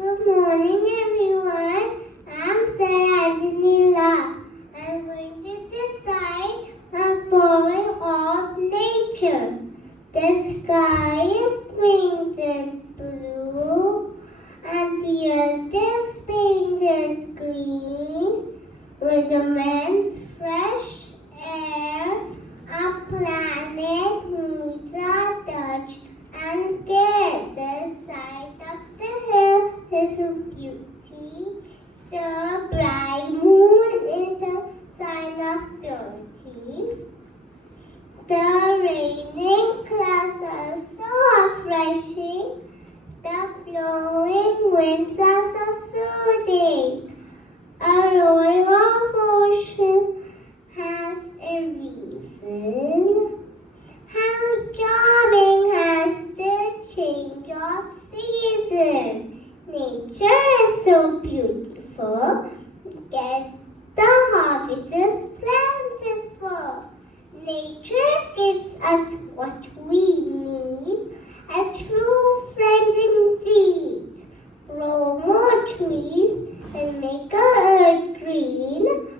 Good morning, everyone. I'm Sarah Anjanila. I'm going to decide a poem of nature. The sky is painted blue, and the earth is painted green. With immense fresh air, our planet needs a touch and care. The sight of the hill is a beauty. The bright moon is a sign of purity. The raining clouds are so refreshing. The blowing winds are so soothing. A roaring of ocean has a reason. How charming has the change of season. Nature is so beautiful, yet the harvest is plentiful. Nature gives us what we need, a true friend indeed. Grow more trees and make our earth green.